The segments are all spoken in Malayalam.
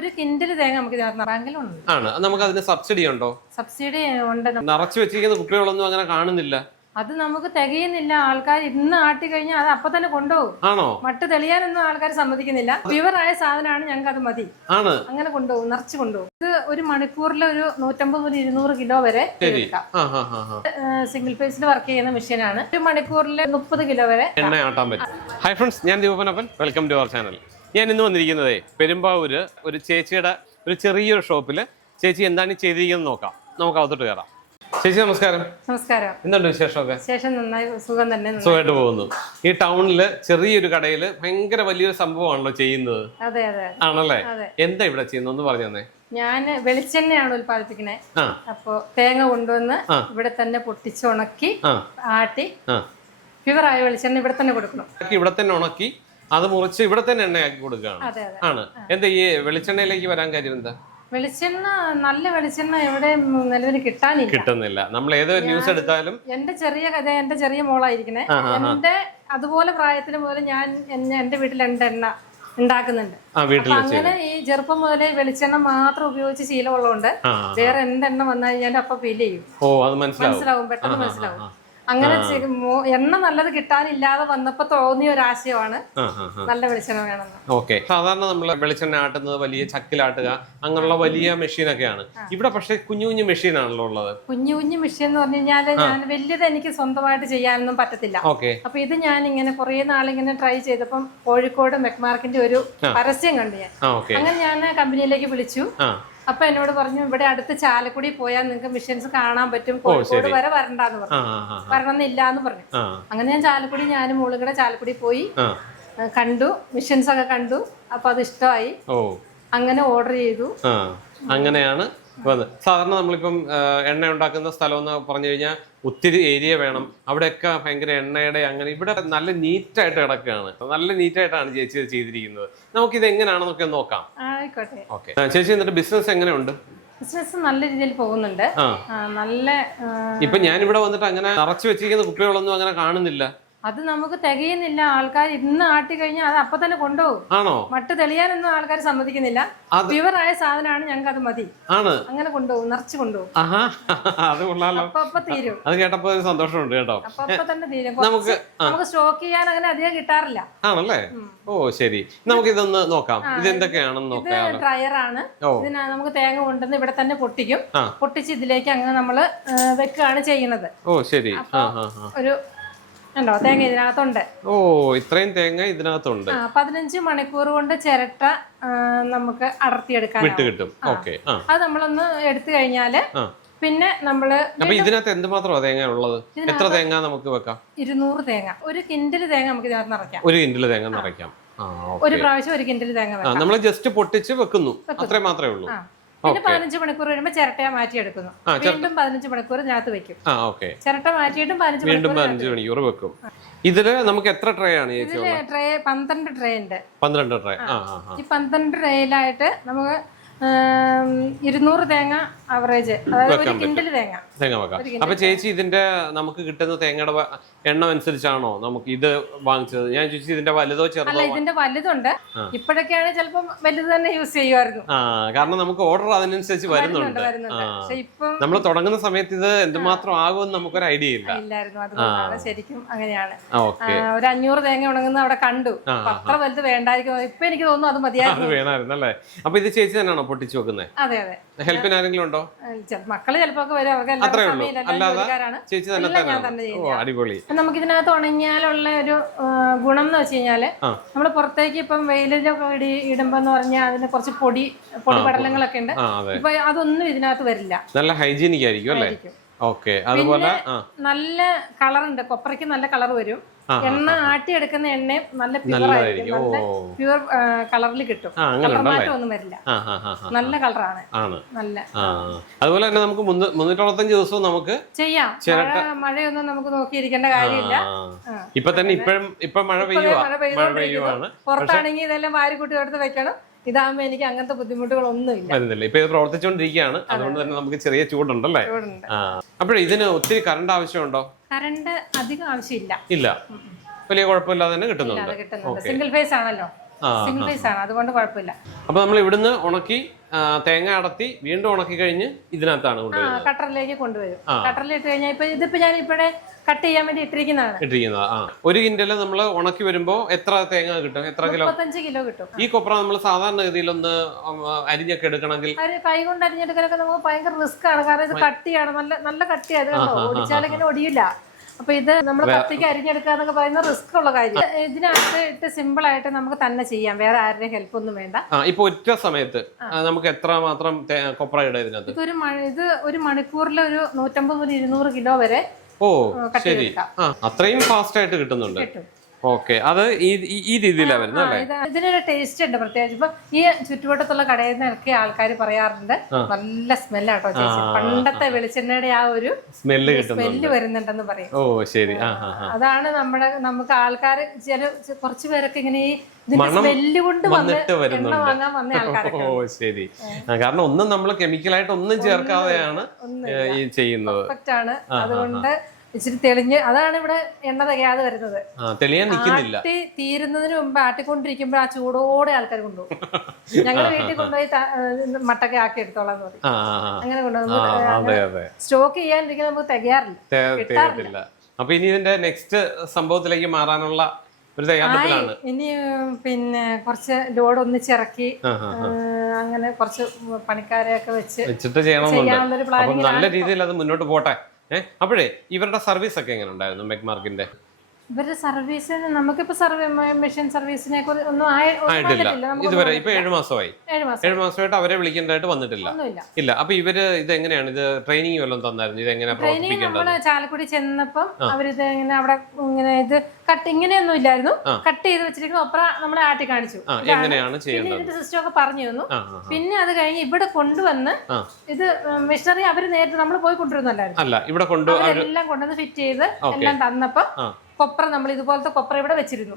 ഒരു കിൻഡിൽ തേങ്ങ നമുക്ക് ഇതിനകത്ത് ബാങ്കിലുണ്ട്. ആണ്. നമുക്ക് അതിന് സബ്സിഡി ഉണ്ടോ? സബ്സിഡി ഉണ്ട്. നിറച്ചു വെച്ചിരിക്കുന്ന കുപ്പികളൊന്നും അങ്ങനെ കാണുന്നില്ല. അത് നമുക്ക് തികയുന്നില്ല. ആൾക്കാർ ഇന്ന് ആട്ടി കഴിഞ്ഞാൽ അത് അപ്പൊ തന്നെ കൊണ്ടുപോകും. ആണോ? മട്ട് തെളിയാനൊന്നും ആൾക്കാർ സമ്മതിക്കുന്നില്ല. പ്യുവറായ സാധനമാണ്, ഞങ്ങൾക്ക് അത് മതി. ആണ്. അങ്ങനെ കൊണ്ടുപോകും, നിറച്ച് കൊണ്ടുപോകും. ഇത് ഒരു മണിക്കൂറിൽ ഒരു 150 മുതൽ 200 കിലോ വരെ എടുക്കാം. സിംഗിൾ ഫേസിൽ വർക്ക് ചെയ്യുന്ന മെഷീനാണ്. ഒരു മണിക്കൂറിൽ 30 കിലോ വരെ എണ്ണ ആട്ടാൻ പറ്റും. ഹായ് ഫ്രണ്ട്സ്, ഞാൻ ദീപനപ്പൻ. Welcome to our channel. ഞാൻ ഇന്ന് വന്നിരിക്കുന്നത് പെരുമ്പാവൂര് ഒരു ചേച്ചിയുടെ ഒരു ചെറിയൊരു ഷോപ്പിൽ. ചേച്ചി എന്താണ് ചെയ്തിരിക്കുന്നത് നോക്കാം. നമുക്ക് അകത്തോട്ട് കയറാം. ചേച്ചി നമസ്കാരം. നമസ്കാരം. എന്തുണ്ട് വിശേഷമൊക്കെ? ശേഷം നന്നായി, സുഖം തന്നെ, സുഖമായിട്ട് പോകുന്നു. ഈ ടൗണില് ചെറിയൊരു കടയില് ഭയങ്കര വലിയൊരു സംഭവമാണല്ലോ ചെയ്യുന്നത്. അതെ അതെ ആണല്ലേ? എന്താ ഇവിടെ ചെയ്യുന്നത് ഒന്ന് പറഞ്ഞു തന്നെ. ഞാൻ വെളിച്ചെണ്ണയാണ് ഉത്പാദിപ്പിക്കണേ. അപ്പൊ തേങ്ങ കൊണ്ടുവന്ന് ഇവിടെ തന്നെ പൊട്ടിച്ച് ഉണക്കി ആട്ടി പ്യുവറായ വെളിച്ചെണ്ണ ഇവിടെ തന്നെ കൊടുക്കണം. ഇവിടെ തന്നെ ഉണക്കി അത് മുറിച്ച് ഇവിടെ തന്നെ എണ്ണയാക്കി കൊടുക്കുകയാണ്. ആണ്. എന്താ ഈ വെളിച്ചെണ്ണയിലേക്ക് വരാൻ കാര്യം എന്താ? വെളിച്ചെണ്ണ, നല്ല വെളിച്ചെണ്ണ എവിടെ നിലവിൽ കിട്ടുന്നില്ല. നമ്മൾ ഏതോ ന്യൂസ് എടുത്താലും എന്റെ ചെറിയ മോളായിരിക്കണേ. എന്റെ അതുപോലെ പ്രായത്തിന് മുതൽ ഞാൻ എന്റെ വീട്ടിൽ എണ്ണ ഉണ്ടാക്കുന്നുണ്ട്. അങ്ങനെ ഈ ചെറുപ്പം മുതലേ വെളിച്ചെണ്ണ മാത്രം ഉപയോഗിച്ച് ശീലമുള്ളതുകൊണ്ട് വേറെ എന്തെണ്ണ വന്നു കഴിഞ്ഞാലും അപ്പൊ ഫീൽ ചെയ്യും. മനസ്സിലാവും, പെട്ടെന്ന് മനസ്സിലാവും. അങ്ങനെ എണ്ണ നല്ലത് കിട്ടാനില്ലാതെ വന്നപ്പോ തോന്നിയ ഒരു ആശയമാണ് നല്ല വെളിച്ചെണ്ണ വേണമെന്ന്. ഓക്കെ. സാധാരണ നമ്മൾ വെളിച്ചെണ്ണ ആട്ടുന്നത് വലിയ ചക്കിലാട്ടുക അങ്ങനെയുള്ള വലിയ മെഷീനൊക്കെയാണ്. ഇവിടെ പക്ഷെ കുഞ്ഞു കുഞ്ഞു മെഷീൻ ആണല്ലോ ഉള്ളത്. കുഞ്ഞു കുഞ്ഞു മെഷീൻ എന്ന് പറഞ്ഞു കഴിഞ്ഞാല് ഞാൻ വലിയത് എനിക്ക് സ്വന്തമായിട്ട് ചെയ്യാനൊന്നും പറ്റത്തില്ല. അപ്പൊ ഇത് ഞാൻ ഇങ്ങനെ കുറെ നാളിങ്ങനെ ട്രൈ ചെയ്തപ്പം കോഴിക്കോട് മെക്മാർക്കിന്റെ ഒരു പരസ്യം കണ്ടു ഞാൻ. അങ്ങനെ ഞാൻ കമ്പനിയിലേക്ക് വിളിച്ചു. അപ്പൊ എന്നോട് പറഞ്ഞു, ഇവിടെ അടുത്ത് ചാലക്കുടി പോയാൽ നിങ്ങൾക്ക് മെഷീൻസ് കാണാൻ പറ്റും, കോഴിക്കോട് വരെ വരണ്ടെന്ന് പറഞ്ഞു. വരണമെന്നില്ലാന്ന് പറഞ്ഞു. അങ്ങനെ ഞാൻ ഞാനും മോളും കൂടെ ചാലക്കുടി പോയി കണ്ടു, മെഷീൻസ് ഒക്കെ കണ്ടു. അപ്പൊ അത് ഇഷ്ടമായി. അങ്ങനെ ഓർഡർ ചെയ്തു. അങ്ങനെയാണ് സാധാരണ നമ്മളിപ്പം എണ്ണ ഉണ്ടാക്കുന്ന സ്ഥലം എന്ന് പറഞ്ഞു കഴിഞ്ഞാൽ ഒത്തിരി ഏരിയ വേണം. അവിടെയൊക്കെ ഭയങ്കര എണ്ണയുടെ അങ്ങനെ. ഇവിടെ നല്ല നീറ്റായിട്ട് കിടക്കുകയാണ്. നല്ല നീറ്റായിട്ടാണ് ചേച്ചി ചെയ്തിരിക്കുന്നത്. നമുക്കിത് എങ്ങനെയാണെന്നൊക്കെ നോക്കാം. ആയിക്കോട്ടെ. ഓക്കെ. ചേച്ചി എന്നിട്ട് ബിസിനസ് എങ്ങനെയുണ്ട്? ബിസിനസ് നല്ല രീതിയിൽ പോകുന്നുണ്ട്. നല്ല ഇപ്പൊ ഞാനിവിടെ വന്നിട്ട് അങ്ങനെ നിറച്ചു വെച്ചിരിക്കുന്ന കുപ്പികളൊന്നും അങ്ങനെ കാണുന്നില്ല. അത് നമുക്ക് തികയുന്നില്ല. ആൾക്കാർ ഇന്ന് ആട്ടി കഴിഞ്ഞാൽ അത് അപ്പൊ തന്നെ കൊണ്ടുപോകും. ആണോ? മട്ട് തെളിയാനൊന്നും ആൾക്കാർ സമ്മതിക്കുന്നില്ല. പ്യുവറായ സാധനമാണ്, ഞങ്ങൾക്ക് അത് മതി. ആണ്. അങ്ങനെ കൊണ്ടുപോകും, നിറച്ച് കൊണ്ടുപോകും. അത് കൊള്ളാലോ. അപ്പൊ തീരും. അത് കേട്ടപ്പോ ഒരു സന്തോഷമുണ്ട് കേട്ടോ. അപ്പൊ തന്നെ തീരും. നമുക്ക് സ്റ്റോക്ക് ചെയ്യാൻ അങ്ങനെ അധികം കിട്ടാറില്ല. ആണല്ലേ? ഓ ശരി. നമുക്ക് ഇതൊന്ന് നോക്കാം. ഇത് എന്തൊക്കെയാണെന്ന് നോക്കാം. ഇത് ഡ്രയറാണ്. ഇതിന് നമുക്ക് തേങ്ങ കൊണ്ടുവന്ന് ഇവിടെ തന്നെ പൊട്ടിക്കും. പൊട്ടിച്ച് ഇതിലേക്ക് അങ്ങ് നമ്മള് വെക്കുകയാണ് ചെയ്യുന്നത്. ഓ ശരി. ഒരു ഉണ്ടോ തേങ്ങ ഇതിനകത്തുണ്ട്. ഓ ഇത്രയും തേങ്ങ ഇതിനകത്തുണ്ട്. 15 മണിക്കൂർ കൊണ്ട് ചിരട്ട നമുക്ക് അടർത്തിയെടുക്കാൻ കിട്ടും. ഓക്കെ. അത് നമ്മളൊന്ന് എടുത്തു കഴിഞ്ഞാല് പിന്നെ നമ്മള് ഇതിനകത്ത് എന്തുമാത്രം തേങ്ങ ഉള്ളത്? എത്ര തേങ്ങ നമുക്ക് വെക്കാം? 200 തേങ്ങ. ഒരു കിൻഡിൽ തേങ്ങ നമുക്ക് ഇതിനകത്ത് നിറയ്ക്കാം. ഒരു കിൻഡിൽ തേങ്ങ നിറയ്ക്കാം. ഒരു പ്രാവശ്യം ഒരു കിൻഡിൽ തേങ്ങ നമ്മൾ ജസ്റ്റ് പൊട്ടിച്ച് വെക്കുന്നു, അത്രേ മാത്രമേ ഉള്ളൂ. പിന്നെ 15 മണിക്കൂർ കഴിയുമ്പോൾ ചിരട്ട മാറ്റിയെടുക്കുന്നു. വീണ്ടും 15 മണിക്കൂർ ഇതിനകത്ത് വെക്കും. ചിരട്ട മാറ്റിയിട്ടും 15 മണിക്കൂർ വെക്കും. ഇതില് നമുക്ക് എത്ര ട്രേ ആണ്? ഇതില് ട്രേ 12 ട്രേ ഉണ്ട്. 12 ട്രേ. ഈ 12 ട്രേയിലായിട്ട് നമുക്ക് 200 തേങ്ങ ആവറേജ്, അതായത് ഒരു കിൻഡിൽ തേങ്ങ വെക്കാം. അപ്പൊ ചേച്ചി ഇതിന്റെ നമുക്ക് കിട്ടുന്ന തേങ്ങയുടെ എണ്ണം അനുസരിച്ചാണോ നമുക്ക് ഇത് വാങ്ങിച്ചത്? ഞാൻ ചോദിച്ചു ഇതിന്റെ വലുതോ ചെറുതോ? അല്ല, ഇതിന്റെ വലുതുണ്ട്. ഇപ്പോഴൊക്കെയാണ് ചിലപ്പം വലുത് തന്നെ യൂസ് ചെയ്യുമായിരുന്നു. കാരണം നമുക്ക് ഓർഡർ അതിനനുസരിച്ച് വരുന്നുണ്ട്. നമ്മൾ തുടങ്ങുന്ന സമയത്ത് ഇത് എന്തുമാത്രം ആകുമെന്ന് നമുക്കൊരു ഐഡിയ ഇല്ലായിരുന്നു. അതുകൊണ്ടാണ് ശരിക്കും അങ്ങനെയാണ്. ഒരു 500 തേങ്ങ ഉണങ്ങുന്ന അവിടെ കണ്ടു. അത്ര വലുത് വേണ്ടായിരിക്കും. ഇപ്പൊ എനിക്ക് തോന്നുന്നു അത് മതിയായിരുന്നു. വേണമായിരുന്നു അല്ലേ? അപ്പൊ ഇത് ചേച്ചി തന്നെയാണോ പൊട്ടിച്ചു വെക്കുന്നത്? അതെ അതെ. ഹെൽപ്പിന് ആരെങ്കിലും ഉണ്ടോ? മക്കള് ചിലപ്പോ വരും. അടിപൊളി. നമുക്ക് ഇതിനകത്ത് ഉണങ്ങിയാലുള്ള ഒരു ഗുണം എന്ന് വെച്ച് കഴിഞ്ഞാല്, നമ്മള് പുറത്തേക്ക് ഇപ്പം വെയിലൊക്കെ ഇടുമ്പോ എന്ന് പറഞ്ഞാൽ അതിന് കുറച്ച് പൊടി പടലങ്ങളൊക്കെ ഉണ്ട്. ഇപ്പൊ അതൊന്നും ഇതിനകത്ത് വരില്ല. നല്ല ഹൈജീനിക് ആയിരിക്കും അല്ലേ? ഓക്കെ. അതുപോലെ നല്ല കളറുണ്ട്. കൊപ്രയ്ക്ക് നല്ല കളർ വരും. എണ്ണ ആട്ടിയെടുക്കുന്ന എണ്ണയും നല്ല പ്യുവർ കളറിൽ കിട്ടും. മാറ്റമൊന്നും വരില്ല. നല്ല കളറാണ്. നല്ല. അതുപോലെ തന്നെ നമുക്ക് 365 ദിവസവും നമുക്ക് ചെയ്യാം. മഴയൊന്നും നമുക്ക് നോക്കിയിരിക്കേണ്ട കാര്യമില്ല. ഇപ്പൊ തന്നെ ഇപ്പം മഴ പെയ്യുവാണ്. പുറത്താണെങ്കിൽ ഇതെല്ലാം വാരിക്കൂട്ടി എടുത്ത് വെക്കണം. ഇതാകുമ്പോ എനിക്ക് അങ്ങനത്തെ ബുദ്ധിമുട്ടുകളൊന്നും ഇല്ല. ഇപ്പൊ ഇത് പ്രവർത്തിച്ചോണ്ടിരിക്കുകയാണ്. അതുകൊണ്ട് തന്നെ നമുക്ക് ചെറിയ ചൂടുണ്ടല്ലേ? അപ്പോഴേ ഇതിന് ഒത്തിരി കറണ്ട് ആവശ്യമുണ്ടോ? കറണ്ട് അധികം ആവശ്യമില്ല. ഇല്ല, വലിയ കുഴപ്പമില്ലാതെ തന്നെ കിട്ടുന്നുണ്ട്. സിംഗിൾ ഫേസ് ആണല്ലോ. സിംഗിൾ പീസ് ആണ്, അതുകൊണ്ട് കുഴപ്പമില്ല. അപ്പൊ നമ്മൾ ഇവിടുന്ന് ഉണക്കി തേങ്ങ അടത്തി വീണ്ടും ഉണക്കി കഴിഞ്ഞ് ഇതിനകത്താണ് കൊണ്ടുവരുന്നത്. കട്ടറിലേക്ക് കൊണ്ടുവരും. കട്ടറിൽ ഇട്ട് കഴിഞ്ഞാൽ ഇതിപ്പോ ഞാൻ ഇവിടെ കട്ട് ചെയ്യാൻ വേണ്ടി ഇട്ടിരിക്കുന്നതാണ്. ഒരു കിൻഡല് നമ്മൾ ഉണക്കി വരുമ്പോ എത്ര തേങ്ങ കിട്ടും? എത്ര കിലോ? 35 കിലോ കിട്ടും. ഈ കൊപ്ര നമ്മൾ സാധാരണ ഗതിയിലൊന്ന് അരിഞ്ഞൊക്കെ എടുക്കണമെങ്കിൽ കൈ കൊണ്ട് അരിഞ്ഞെടുക്കലൊക്കെ നമുക്ക് ഭയങ്കര റിസ്ക് ആണ്. കാരണം ഇത് കട്ടിയാണ്, നല്ല നല്ല കട്ടിയാണ്. ഓടിച്ചാൽ ഇങ്ങനെ ഒടിയില്ല. അപ്പൊ ഇത് നമ്മൾ കത്തിക്ക് അരിഞ്ഞെടുക്കുക എന്നൊക്കെ പറയുന്ന റിസ്ക് ഉള്ള കാര്യം. ഇതിനകത്ത് ഇട്ട് സിമ്പിൾ ആയിട്ട് നമുക്ക് തന്നെ ചെയ്യാം, വേറെ ആരുടെയും ഹെൽപ്പ് ഒന്നും വേണ്ട. ഇപ്പൊ ഒറ്റ സമയത്ത് നമുക്ക് എത്ര മാത്രം കൊപ്ര ഇടാം ഇതിനകത്ത്? ഇത് ഒരു മണിക്കൂറിൽ ഒരു 150 മുതൽ 200 കിലോ വരെ. ശരി, അത്രയും ഫാസ്റ്റ് ആയിട്ട് കിട്ടുന്നുണ്ട്. ഓക്കെ, അത് ഈ രീതിയിലാണ് വരുന്നത് അല്ലേ? ഇതിനൊരു ടേസ്റ്റ് ഉണ്ട് പ്രത്യേകിച്ച്. ഇപ്പൊ ഈ ചുറ്റുവട്ടത്തുള്ള കടയിൽ നിന്നൊക്കെ ആൾക്കാർ പറയാറുണ്ട് നല്ല സ്മെല്ലാട്ടോ ചേച്ചി, പണ്ടത്തെ വെളിച്ചെണ്ണയുടെ ആ ഒരു സ്മെല്ല് വരുന്നുണ്ടെന്ന് പറയും. ഓ ശരി. അതാണ് നമുക്ക് ആൾക്കാർ കുറച്ചു പേരൊക്കെ ഇങ്ങനെ ഈ സ്മെല്ല് കൊണ്ട് വന്നിട്ട് എണ്ണ വാങ്ങാൻ വന്ന ആൾക്കാരൊക്കെ. ഓ ശരി. കാരണം ഒന്നും നമ്മൾ കെമിക്കലായിട്ട് ഒന്നും ചേർക്കാതെയാണ് ഈ ചെയ്യുന്നത്. പെർഫെക്റ്റ് ആണ്. അതുകൊണ്ട് ഇച്ചിരി തെളിഞ്ഞ്, അതാണ് ഇവിടെ എണ്ണ തികയാതെ വരുന്നത്. തെളിയാൻ നിൽക്കുന്നില്ല. തീരുന്നതിന് മുമ്പ് ആട്ടിക്കൊണ്ടിരിക്കുമ്പോ ആ ചൂടോടെ ആൾക്കാർ കൊണ്ടുപോകും. ഞങ്ങൾ വീട്ടിൽ കൊണ്ടുപോയി മട്ടൊക്കെ ആക്കി എടുത്തോളാം എന്ന് പറയും. അങ്ങനെ കൊണ്ടുപോകും. സ്റ്റോക്ക് ചെയ്യാനിരിക്കുന്ന നമുക്ക് തികയാറില്ല. അപ്പൊ ഇനി ഇതിന്റെ നെക്സ്റ്റ് സംഭവത്തിലേക്ക് മാറാനുള്ള ഒരു തയ്യാറെടുപ്പിലാണ്. ഇനി പിന്നെ കുറച്ച് ലോഡ് ഒന്നിച്ചിറക്കി അങ്ങനെ കുറച്ച് പണിക്കാരെയൊക്കെ വെച്ചിട്ട് ചെയ്യാനുള്ളൊരു പ്ലാനിങ്. നല്ല രീതിയിൽ അത് മുന്നോട്ട് പോട്ടെ. അപ്പോഴേ ഇവരുടെ സർവീസ് ഒക്കെ എങ്ങനെ ഉണ്ടായിരുന്നു മെക്മാർക്കിന്റെ? ഇവരുടെ സർവീസ് നമുക്കിപ്പോ മെഷീൻ സർവീസിനെ ഒന്നും ആയിട്ടില്ല ഇതുവരെ. ഇപ്പൊ 7 മാസമായി. 7 മാസമായിട്ട് അവരെ വിളിക്കേണ്ടതായിട്ട് വന്നിട്ടില്ല. ഇല്ല. അപ്പൊ ഇവര് ഇത് എങ്ങനെയാണ്, ഇത് ട്രെയിനിങ് വല്ലതും തന്നായിരുന്നു? ഇത് എങ്ങനെ പ്രവർത്തിപ്പിക്കേണ്ടത്? ചാലക്കുടി ചെന്നപ്പം അവരിത് എങ്ങനെ അവിടെ ഇങ്ങനെ ഇത് ഇങ്ങനെയൊന്നും ഇല്ലായിരുന്നു. കട്ട് ചെയ്ത് വെച്ചിരിക്കുന്ന ഒപ്പറ നമ്മളെ ആട്ടി കാണിച്ചു എങ്ങനെയാണ് ചെയ്യുന്നത്. ഇതിന്റെ സിസ്റ്റം ഒക്കെ പറഞ്ഞു തന്നു. പിന്നെ അത് കഴിഞ്ഞ് ഇവിടെ കൊണ്ടുവന്ന് ഇത് മെഷീനറി അവര് നേരിട്ട് നമ്മൾ പോയി കൊണ്ടുവരുന്നല്ലായിരുന്നു. എല്ലാം കൊണ്ടുവന്ന് ഫിറ്റ് ചെയ്ത് എല്ലാം തന്നപ്പോ കൊപ്ര നമ്മൾ ഇതുപോലത്തെ കൊപ്ര ഇവിടെ വെച്ചിരുന്നു.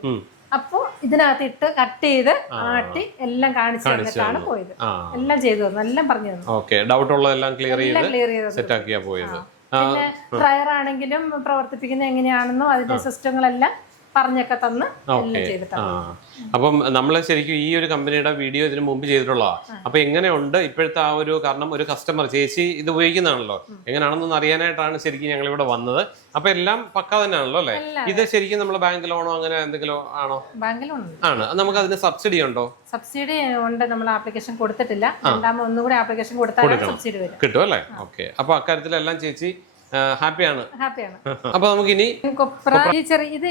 അപ്പൊ ഇതിനകത്ത് ഇട്ട് കട്ട് ചെയ്ത് ആട്ടി എല്ലാം കാണിച്ചു തന്നിട്ടാണ് പോയത്. എല്ലാം ചെയ്തു തന്നു, എല്ലാം പറഞ്ഞു തന്നു. ഡൗട്ട് ഉള്ളതെല്ലാം ക്ലിയർ ചെയ്ത് സെറ്റ് ആക്കിയാ പോയത്. പിന്നെ ഡ്രയർ ആണെങ്കിലും പ്രവർത്തിപ്പിക്കുന്നത് എങ്ങനെയാണെന്നോ അതിന്റെ സിസ്റ്റങ്ങളെല്ലാം പറഞ്ഞൊക്കെ തന്ന് എല്ലാം ചെയ്തിട്ടാണ്. അപ്പം നമ്മൾ ശരിക്കും ഈ ഒരു കമ്പനിയുടെ വീഡിയോ ഇതിന് മുമ്പ് ചെയ്തിട്ടുള്ളതാണ്. അപ്പൊ എങ്ങനെയുണ്ട് ഇപ്പോഴത്തെ ആ ഒരു, കാരണം ഒരു കസ്റ്റമർ ചേച്ചി ഇത് ഉപയോഗിക്കുന്നതാണല്ലോ, എങ്ങനെയാണെന്നൊന്ന് അറിയാനായിട്ടാണ് ശരിക്കും ഞങ്ങൾ ഇവിടെ വന്നത്. അപ്പൊ എല്ലാം പക്ക തന്നെയാണല്ലോ അല്ലെ? ഇത് ശരിക്കും നമ്മൾ ബാങ്ക് ലോണോ അങ്ങനെ എന്തെങ്കിലും ആണോ? ബാങ്ക് ലോൺ ആണ്. നമുക്ക് അതിന് സബ്സിഡി ഉണ്ടോ? സബ്സിഡി ഉണ്ട്. നമ്മൾ ആപ്ലിക്കേഷൻ കൊടുത്തിട്ടില്ല. രണ്ടാമത് ഒന്നുകൂടി ആപ്ലിക്കേഷൻ കൊടുത്താൽ സബ്സിഡി വരും. കിട്ടും അല്ലേ? ഓക്കെ. അപ്പൊ അക്കാര്യത്തിലെല്ലാം ചേച്ചി ഹാപ്പിയാണ്. അപ്പൊ നമുക്ക് ഇനി കൊപ്ര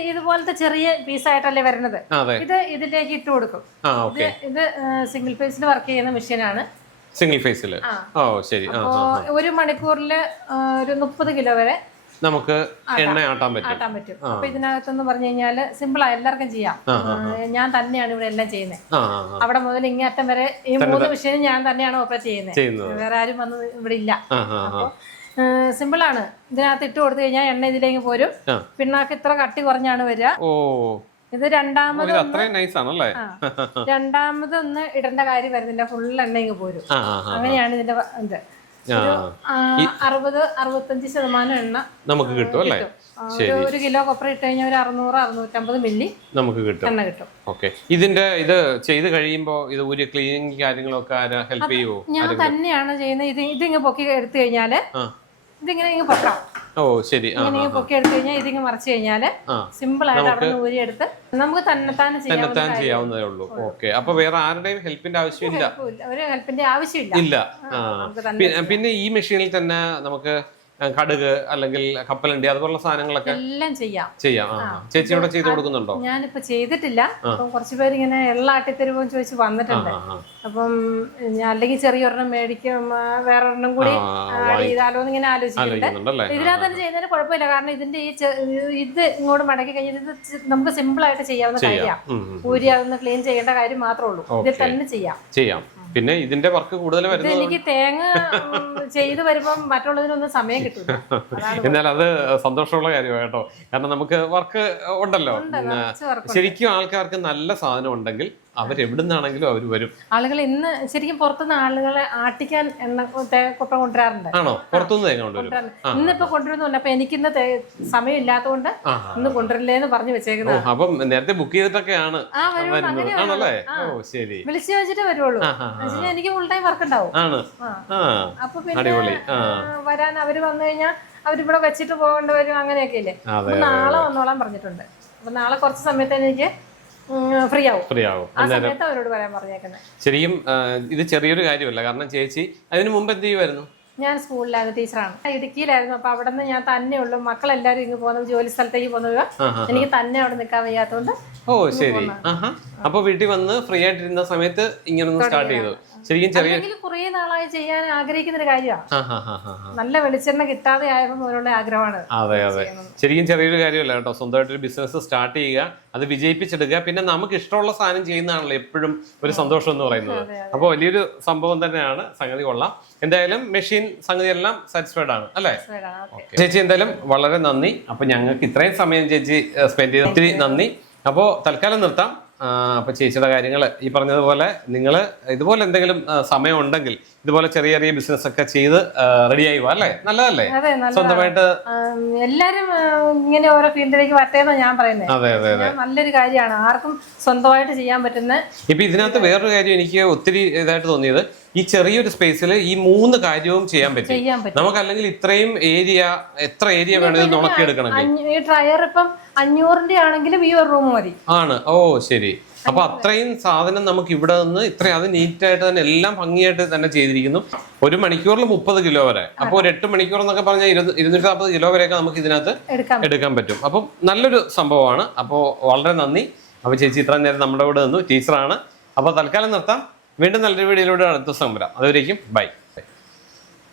ഇതുപോലത്തെ ചെറിയ പീസായിട്ടല്ലേ വരുന്നത്. ഇത് ഇതിലേക്ക് ഇട്ട് കൊടുക്കും. ഇത് സിംഗിൾ ഫേസിൽ വർക്ക് ചെയ്യുന്ന മെഷീനാണ്. സിംഗിൾ ഫേസിൽ. ഓ ശരി. ഒരു മണിക്കൂറിൽ ഒരു 30 കിലോ വരെ നമുക്ക് എണ്ണ ആട്ടാൻ പറ്റും. അപ്പൊ ഇതിനകത്തെന്ന് പറഞ്ഞു കഴിഞ്ഞാല് സിമ്പിളാ, എല്ലാവർക്കും ചെയ്യാം. ഞാൻ തന്നെയാണ് ഇവിടെ എല്ലാം ചെയ്യുന്നത്. അവിടെ മുതൽ ഇങ്ങേറ്റം വരെ ഈ 3 മെഷീനും ഞാൻ തന്നെയാണ് ഓപ്പറേറ്റ് ചെയ്യുന്നത്. വേറെ ആരും വന്ന് ഇവിടെ ഇല്ല. അപ്പൊ സിമ്പിളാണ്. ഇതിനകത്ത് ഇട്ട് കൊടുത്തു കഴിഞ്ഞാൽ എണ്ണ ഇതിലേക്ക് പോരും. പിണ്ണാക്ക് ഇത്ര കട്ടി കുറഞ്ഞാണ് വരിക. ഇത് രണ്ടാമതൊന്ന് ഇടേണ്ട കാര്യം വരുന്നില്ല, ഫുൾ എണ്ണ ഇങ്ങ് പോരും. അങ്ങനെയാണ് ഇതിന്റെ ഇത്. 60-65% എണ്ണ നമുക്ക് കിട്ടും അല്ലേ? ഒരു കിലോ കൊപ്ര ഇട്ട് കഴിഞ്ഞാൽ ഒരു 600-650 മില്ലി നമുക്ക് കിട്ടും, എണ്ണ കിട്ടും. ഓക്കെ. ഇതിന്റെ ഇത് ചെയ്ത് കഴിയുമ്പോ ഇത് ഒരു ക്ലീനിങ് കാര്യങ്ങളൊക്കെ ഹെൽപ്പ് ചെയ്യുമോ? ഞാൻ തന്നെയാണ് ചെയ്യുന്നത്. ഇതിങ്ങ് പൊക്കി എടുത്തു കഴിഞ്ഞാല് ഇതിങ്ങനെ പൊക്കാം. ഓ ശരി. ഇങ്ങനെ പൊക്കി എടുത്തു കഴിഞ്ഞാൽ ഇതിങ്ങ് മറിച്ച് കഴിഞ്ഞാല് സിമ്പിൾ ആയിട്ട് അവിടെ നിന്ന് ഊരി എടുത്ത് നമുക്ക് തന്നെത്താൻ ചെയ്യാവുന്നതേ ഉള്ളൂ. ഓക്കെ. അപ്പൊ വേറെ ആരുടെയും ഹെൽപ്പിന്റെ ആവശ്യമില്ല. ഒരു ഹെൽപ്പിന്റെ ആവശ്യമില്ല. പിന്നെ ഈ മെഷീനിൽ തന്നെ നമുക്ക് കടുക് അല്ലെങ്കിൽ കപ്പലണ്ടി അതുപോലുള്ള സാധനങ്ങളൊക്കെ എല്ലാം ചെയ്യാം. ചേച്ചി ഇവിടെ ചെയ്ത് കൊടുക്കുന്നുണ്ടോ? ഞാനിപ്പോ ചെയ്തിട്ടില്ല. അപ്പം കുറച്ച് പേര് ഇങ്ങനെ എള്ളാട്ടി തരുമോ ചോദിച്ച് വന്നിട്ടുണ്ട്. അപ്പം അല്ലെങ്കിൽ ചെറിയൊരെണ്ണം മേടിക്കും, വേറെ ഒരെണ്ണം കൂടി ആഡ് ചെയ്താലോ എന്ന് ഇങ്ങനെ ആലോചിക്കുന്നുണ്ട്. ഇതിനകത്ത് തന്നെ ചെയ്യുന്നതിന് കുഴപ്പമില്ല. കാരണം ഇതിന്റെ ഇത് ഇങ്ങോട്ട് മടക്കി കഴിഞ്ഞാൽ ഇത് നമുക്ക് സിമ്പിൾ ആയിട്ട് ചെയ്യാവുന്ന കാര്യമാണ്. ഊരി അതൊന്ന് ക്ലീൻ ചെയ്യേണ്ട കാര്യം മാത്രമേ ഉള്ളൂ. ഇതിൽ തന്നെ ചെയ്യാം. പിന്നെ ഇതിന്റെ വർക്ക് കൂടുതൽ വരുന്നത് എനിക്ക് തേങ്ങ ചെയ്ത് വരുമ്പം മറ്റുള്ളതിനൊന്നും സമയം കിട്ടില്ല. എന്നാൽ അത് സന്തോഷമുള്ള കാര്യമാണ് കേട്ടോ. കാരണം നമുക്ക് വർക്ക് ഉണ്ടല്ലോ. ശരിക്കും ആൾക്കാർക്ക് നല്ല സാധനം ഉണ്ടെങ്കിൽ അവരെവിടുന്നാണെങ്കിലും അവർ വരും. ആളുകൾ ഇന്ന് ശരിക്കും പുറത്തുനിന്ന് ആളുകളെ ആട്ടിക്കാൻ കൊട്ട കൊണ്ടുവരാറുണ്ട്. ആണോ? പുറത്തുനിന്ന് തേങ്ങ കൊണ്ടുവരും. ഇന്നിപ്പോ കൊണ്ടുവരുന്നുണ്ട്. അപ്പൊ എനിക്കിന്ന് സമയം ഇല്ലാത്തതുകൊണ്ട് ഇന്ന് കൊണ്ടുവരില്ലേന്ന് പറഞ്ഞു വെച്ചേക്കുന്നത്. അപ്പം നേരത്തെ ബുക്ക് ചെയ്തിട്ടൊക്കെയാണ് ആണല്ലേ? ഓ ശരി. വിളിച്ചു ചോദിച്ചിട്ട് വരുള്ളൂ. എനിക്ക് ഫുൾ ടൈം വർക്ക് ഉണ്ടാവും. അപ്പൊ പിന്നെ വരാൻ അവര് വന്നു കഴിഞ്ഞാൽ അവരിവിടെ വെച്ചിട്ട് പോകേണ്ടി വരും. അങ്ങനെയൊക്കെ ഇല്ലേ. അപ്പൊ നാളെ വന്നോളാൻ പറഞ്ഞിട്ടുണ്ട്. അപ്പൊ നാളെ കുറച്ച് സമയത്ത് എനിക്ക് ഫ്രീ ആവും. ആ സമയത്ത് അവരോട് പറയാൻ പറഞ്ഞേക്കുന്നത്. ശരിക്കും ഇത് ചെറിയൊരു കാര്യമല്ല. കാരണം ചേച്ചി അതിന് മുമ്പ് എന്ത് ചെയ്യുമായിരുന്നു? ഞാൻ സ്കൂളിലായിരുന്നു, ടീച്ചറാണ്. ഇടുക്കിയിലായിരുന്നു. അപ്പൊ അവിടെ നിന്ന് ഞാൻ തന്നെ ഉള്ളു. മക്കളെല്ലാരും ഇങ്ങ് പോകുന്നത് ജോലി സ്ഥലത്തേക്ക് പോകുന്നത്. എനിക്ക് തന്നെ അവിടെ നിൽക്കാൻ വയ്യാത്തതുകൊണ്ട്. ഓ ശരി. അപ്പൊ വീട്ടിൽ വന്ന് ഫ്രീ ആയിട്ടിരുന്ന സമയത്ത് ഇങ്ങനൊന്ന് സ്റ്റാർട്ട് ചെയ്തു. ശരിക്കും ചെറിയ കുറെ നാളായി ചെയ്യാൻ ആഗ്രഹിക്കുന്ന ഒരു കാര്യമാണ്. നല്ല വെളിച്ചെണ്ണ കിട്ടാതെ ആയപ്പോൾ മുതലുള്ള ആഗ്രഹമാണ്. അതെ അതെ, ശരിക്കും ചെറിയൊരു കാര്യമല്ല കേട്ടോ. സ്വന്തമായിട്ടൊരു ബിസിനസ് സ്റ്റാർട്ട് ചെയ്യുക, അത് വിജയിപ്പിച്ചെടുക്കുക, പിന്നെ നമുക്ക് ഇഷ്ടമുള്ള സാധനം ചെയ്യുന്നതാണല്ലോ എപ്പോഴും ഒരു സന്തോഷം എന്ന് പറയുന്നത്. അപ്പോൾ വലിയൊരു സംഭവം തന്നെയാണ്. സംഗതി കൊള്ളാം. എന്തായാലും മെഷീൻ സംഗതി എല്ലാം സാറ്റിസ്ഫൈഡ് ആണ് അല്ലേ? ചേച്ചി എന്തായാലും വളരെ നന്ദി. അപ്പൊ ഞങ്ങൾക്ക് ഇത്രയും സമയം ചേച്ചി സ്പെൻഡ് ചെയ്ത് ഒത്തിരി നന്ദി. അപ്പോൾ തൽക്കാലം നിർത്താം. അപ്പൊ ചേച്ചിയുടെ കാര്യങ്ങൾ ഈ പറഞ്ഞതുപോലെ നിങ്ങൾ ഇതുപോലെ എന്തെങ്കിലും സമയം ഉണ്ടെങ്കിൽ ഇതുപോലെ ചെറിയ ചെറിയ ബിസിനസ് ഒക്കെ ചെയ്ത് റെഡി ആയി അല്ലേ? നല്ലതല്ലേ? സ്വന്തമായിട്ട് എല്ലാരും ഇങ്ങനെ ഓരോ ഫീൽഡിലേക്ക് വരട്ടെന്നാ ഞാൻ പറയുന്നത്. അതെ അതെ അതെ, നല്ലൊരു കാര്യമാണ്. ആർക്കും സ്വന്തമായിട്ട് ചെയ്യാൻ പറ്റുന്ന. ഇപ്പൊ ഇതിനകത്ത് വേറൊരു കാര്യം എനിക്ക് ഒത്തിരി ഇതായിട്ട് തോന്നിയത്, ഈ ചെറിയൊരു സ്പേസിൽ ഈ 3 കാര്യവും ചെയ്യാൻ പറ്റും. നമുക്ക് അല്ലെങ്കിൽ ഇത്രയും ഏരിയ, എത്ര ഏരിയ വേണമെങ്കിൽ ഉണക്കിയെടുക്കണം. ഈ ഡ്രയർ ഇപ്പം 500-ന്റെ ആണെങ്കിലും ഈ ഒരു റൂം മതി ആണ്. ഓ ശരി. അപ്പൊ അത്രയും സാധനം നമുക്ക് ഇവിടെ നിന്ന് ഇത്രയും അത് നീറ്റായിട്ട് തന്നെ എല്ലാം ഭംഗിയായിട്ട് തന്നെ ചെയ്തിരിക്കുന്നു. 1 മണിക്കൂറിൽ 30 കിലോ വരെ. അപ്പൊ ഒരു 8 മണിക്കൂർ എന്നൊക്കെ പറഞ്ഞാൽ 240 കിലോ വരെയൊക്കെ നമുക്ക് ഇതിനകത്ത് എടുക്കാൻ പറ്റും. അപ്പം നല്ലൊരു സംഭവമാണ്. അപ്പോൾ വളരെ നന്ദി. അപ്പൊ ചേച്ചി ഇത്ര നേരം നമ്മുടെ കൂടെ നിന്നു, ടീച്ചറാണ്. അപ്പൊ തൽക്കാലം നിർത്താം. വീണ്ടും നല്ലൊരു വീഡിയോയിലൂടെ അടുത്ത ദിവസം വരാം. അതുവരേക്കും ബൈ.